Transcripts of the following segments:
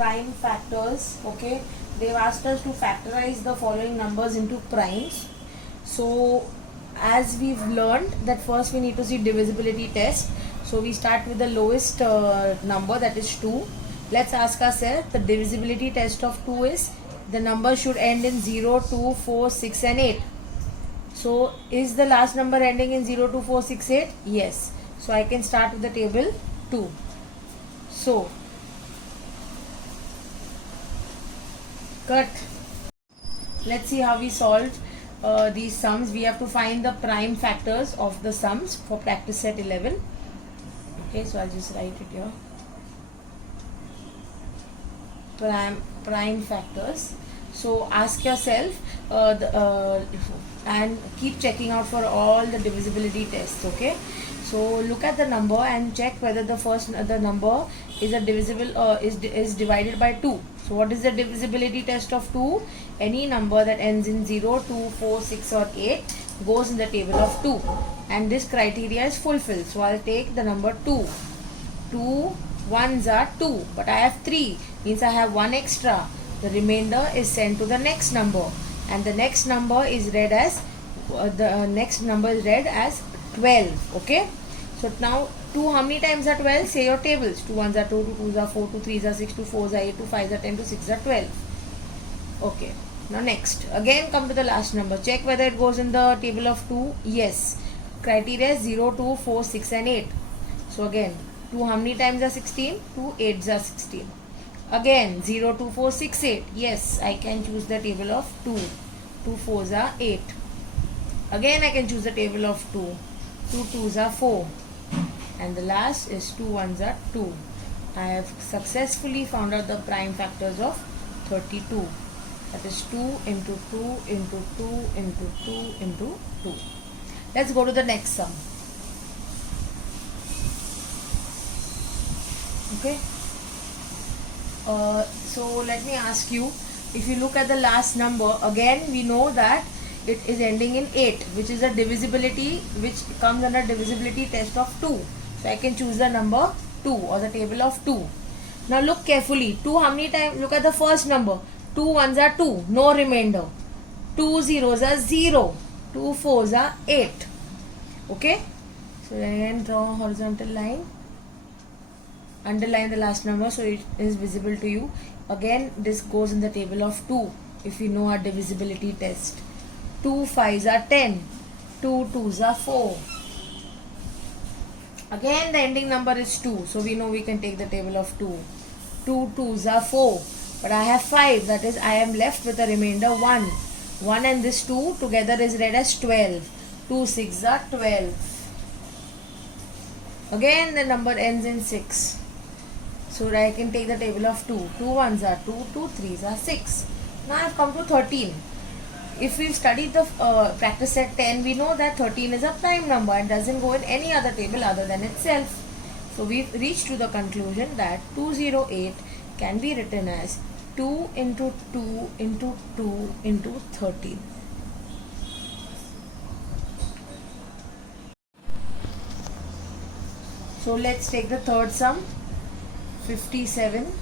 prime factors. Okay, they've asked us to factorize the following numbers into primes. So as we've learned that first we need to see divisibility test. So we start with the lowest number, that is 2. Let's ask ourselves, the divisibility test of 2 is the number should end in 0, 2, 4, 6 and 8. So is the last number ending in 0, 2, 4, 6, 8? Yes. So I can start with the table 2. So cut. Let's see how we solved these sums. We have to find the prime factors of the sums for practice set 11. Okay, so I'll just write it here. Prime factors. So ask yourself and keep checking out for all the divisibility tests. Okay, so look at the number and check whether the number is a divisible is divided by 2. So what is the divisibility test of 2? Any number that ends in 0, 2, 4, 6 or 8 goes in the table of 2, and this criteria is fulfilled. So I'll take the number 2. 2 ones are 2, but I have 3, means I have 1 extra. The remainder is sent to the next number, and the next number is read as 12. Okay, so now 2 how many times are 12? Say your tables. 2 ones are 2, 2 twos are 4, 2 threes are 6, 2 fours are 8, 2 fives are 10, 2 sixes are 12. Okay, now next again come to the last number. Check whether it goes in the table of 2. Yes, criteria is 0, 2, 4, 6 and 8. So again, 2 how many times are 16? 2 8s are 16. Again 0, 2, 4, 6, 8. Yes, I can choose the table of 2. 2 4s are 8. Again I can choose the table of 2. 2 2s are 4. And the last is 2 1s are 2. I have successfully found out the prime factors of 32. That is 2 into 2 into 2 into 2 into 2. Let's go to the next sum. Okay. So let me ask you, if you look at the last number, again we know that it is ending in 8, which is a divisibility, which comes under divisibility test of 2. So I can choose the number 2 or the table of 2. Now look carefully. 2 how many times? Look at the first number. 2 ones are 2, no remainder. 2 zeros are 0. 2 fours are 8. Okay. So again draw a horizontal line. Underline the last number so it is visible to you. Again this goes in the table of 2 if we know our divisibility test. 2 fives are 10. 2 twos are 4. Again the ending number is 2, so we know we can take the table of 2. 2 twos are 4, but I have 5, that is I am left with a remainder 1. 1 and this 2 together is read as 12. 2 6 are 12. Again the number ends in 6. So I can take the table of 2. 2 ones are 2, 2 threes are 6. Now I have come to 13. If we've studied the practice set 10, we know that 13 is a prime number and doesn't go in any other table other than itself. So we've reached to the conclusion that 208 can be written as 2 into 2 into 2 into 13. So let's take the third sum. 57.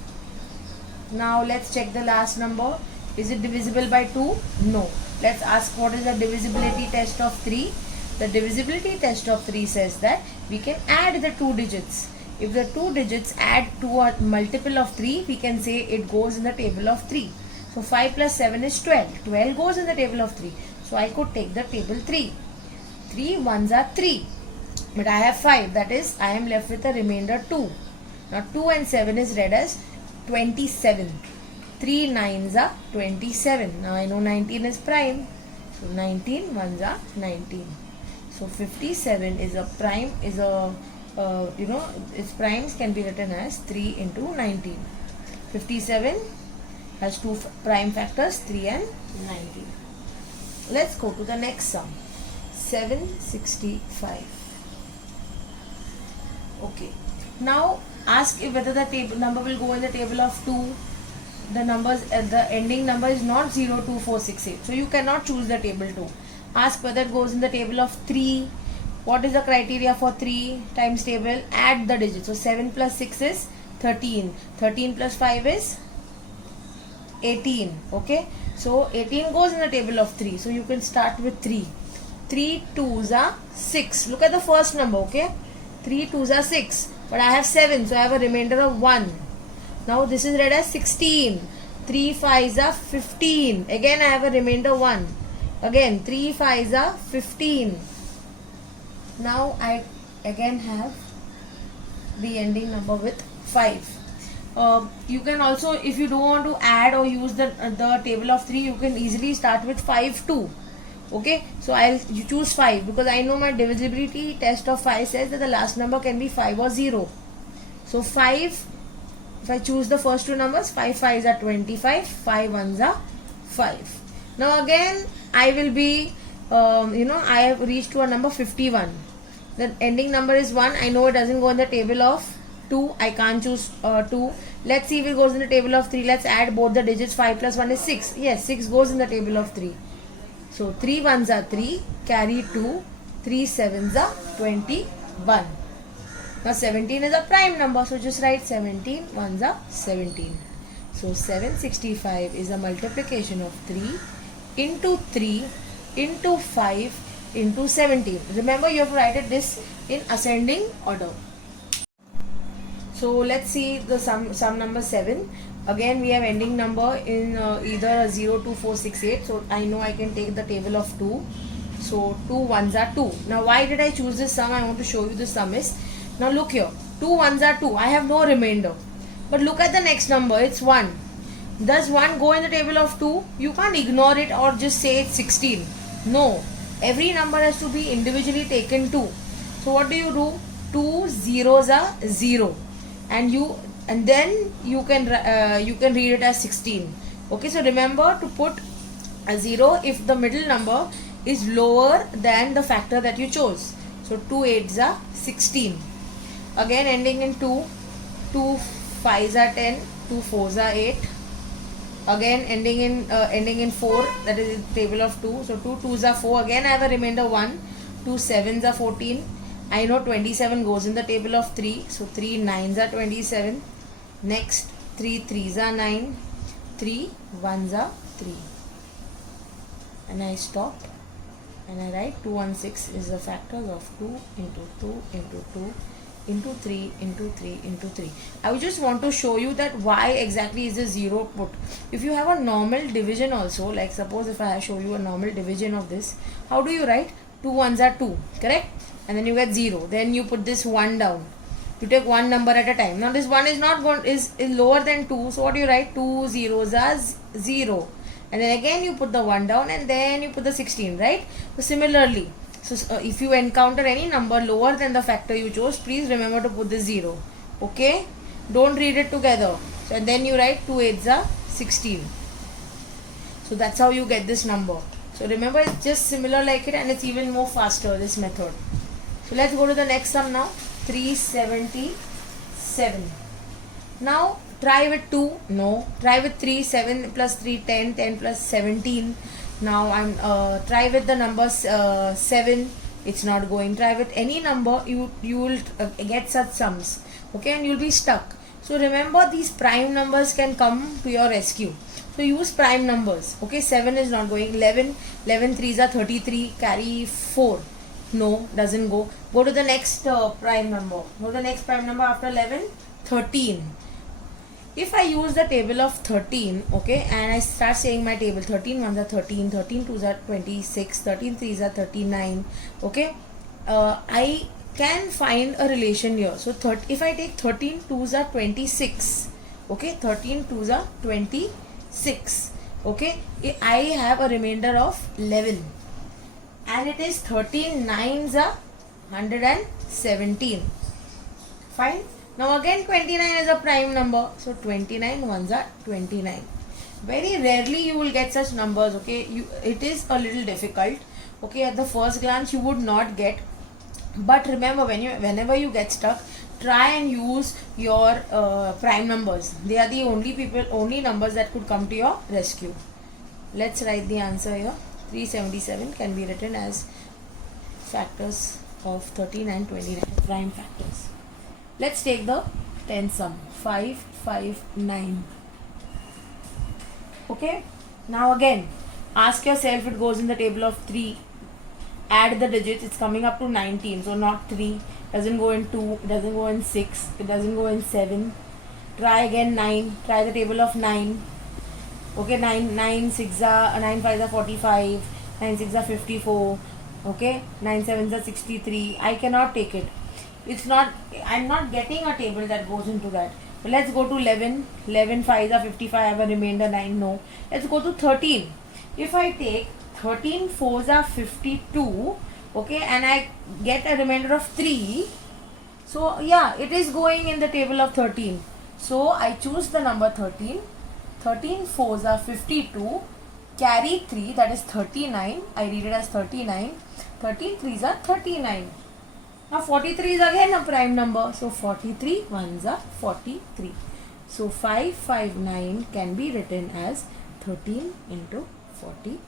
Now let's check the last number. Is it divisible by 2? No. Let's ask what is the divisibility test of 3. The divisibility test of 3 says that we can add the 2 digits. If the 2 digits add to a multiple of 3, we can say it goes in the table of 3. So 5 plus 7 is 12. 12 goes in the table of 3. So I could take the table 3. 3 ones are 3. But I have 5. That is, I am left with a remainder 2. Now 2 and 7 is read as 27. 3 9s are 27. Now I know 19 is prime. So 19 ones are 19. So 57 is a prime, is a, its primes can be written as 3 into 19. 57 has 2 prime factors, 3 and 19. Let's go to the next sum. 765. Okay. Now ask if whether the table number will go in the table of 2. The numbers, the ending number is not 0, 2, 4, 6, 8. So you cannot choose the table 2. Ask whether it goes in the table of 3. What is the criteria for 3 times table? Add the digits. So 7 plus 6 is 13. 13 plus 5 is 18. Okay, so 18 goes in the table of 3, so you can start with 3. 3 2s are 6. Look at the first number. Okay, 3 2s are 6, but I have 7, so I have a remainder of 1. Now this is read as 16. 3 5s are 15. Again I have a remainder 1. Again 3 5s are 15. Now I again have the ending number with 5. You can also, if you don't want to add or use the table of 3, you can easily start with 5 too. Okay, so you choose 5 because I know my divisibility test of 5 says that the last number can be 5 or 0. So 5, if I choose the first two numbers, 5 5s are 25, 5 1s are 5. Now again I will be I have reached to a number 51. The ending number is 1. I know it doesn't go in the table of 2. I can't choose 2. Let's see if it goes in the table of 3. Let's add both the digits. 5 plus 1 is 6. Yes, 6 goes in the table of 3. So 3 1s are 3. Carry 2. 3 7s are 21. Now 17 is a prime number. So just write 17. 1s are 17. So 765 is a multiplication of 3 into 3 into 5 into 17. Remember, you have to write this in ascending order. So let's see the sum number 7. Again we have ending number in either 0, 2, 4, 6, 8. So I know I can take the table of 2. So 2 1s are 2. Now why did I choose this sum? I want to show you the sum is. Now look here. 2 1s are 2. I have no remainder. But look at the next number. It's 1. Does 1 go in the table of 2? You can't ignore it or just say it's 16. No. Every number has to be individually taken too. So what do? 2 zeros are 0. And then you can read it as 16. Okay, so remember to put a 0 if the middle number is lower than the factor that you chose. So 2 8s are 16. Again ending in 2. 2 5s are 10. 2 4s are 8. Again ending in 4, that is the table of 2. So 2 2s are 4. Again I have a remainder 1. 2 7s are 14. I know 27 goes in the table of 3. So 3 9s are 27. Next 3 3s are 9. 3 1s are 3. And I stop and I write 216 is the factors of 2 into 2 into 2 into 3 into 3 into 3. I would just want to show you that why exactly is the 0 put. If you have a normal division also, like suppose if I show you a normal division of this, how do you write? 2 1s are 2, correct? And then you get 0. Then you put this 1 down. You take one number at a time. Now this 1 is not going is lower than 2. So what do you write? 2 zeros are 0. And then again you put the 1 down and then you put the 16, right? So similarly, if you encounter any number lower than the factor you chose, please remember to put the 0. Okay? Don't read it together. So and then you write 2 8s are 16. So that's how you get this number. So remember, it's just similar like it and it's even more faster, this method. So let's go to the next sum now. 377. Now try with 2. No. Try with 3. 7 plus 3 10. 10 plus 17. Now I'm try with the number 7. It's not going. Try with any number. You will get such sums. Okay, and you'll be stuck. So remember, these prime numbers can come to your rescue. So use prime numbers. Okay, 7 is not going. 11 3s are 33. Carry 4. No, doesn't go. Go to the next prime number. Go to the next prime number after 11. 13. If I use the table of 13, okay, and I start saying my table, 13 1s are 13, 13 2s are 26, 13 3s are 39, okay, I can find a relation here. So if I take 13 2s are 26, okay, 13 2s are 26, okay, I have a remainder of 11, and it is 13 9s are 117. Fine. Now again 29 is a prime number. So 29 1s are 29. Very rarely you will get such numbers. Okay, it is a little difficult. Okay, at the first glance you would not get. But remember, whenever you get stuck, try and use your prime numbers. They are the only numbers that could come to your rescue. Let's write the answer here. 377 can be written as factors of 13 and 29, prime factors. Let's take the 10 sum. 5 5 9. Okay, now again ask yourself, it goes in the table of 3, add the digits, it's coming up to 19. So not 3, doesn't go in 2, it doesn't go in 6, it doesn't go in 7. Try again 9, try the table of 9. Okay, 9 6 are 9 5 are 45, 9 6 are 54. Okay, 9 7 are 63. I cannot take it. It's not, I'm not getting a table that goes into that. So let's go to 11. 11 5 are 55, I have a remainder 9. No. Let's go to 13. If I take 13 4s are 52, okay, and I get a remainder of 3, so yeah, it is going in the table of 13. So I choose the number 13. 13 4s are 52, carry 3, that is 39. I read it as 39. 13 3s are 39. Now 43 is again a prime number. So 43 1s are 43. So 559 can be written as 13 into 43.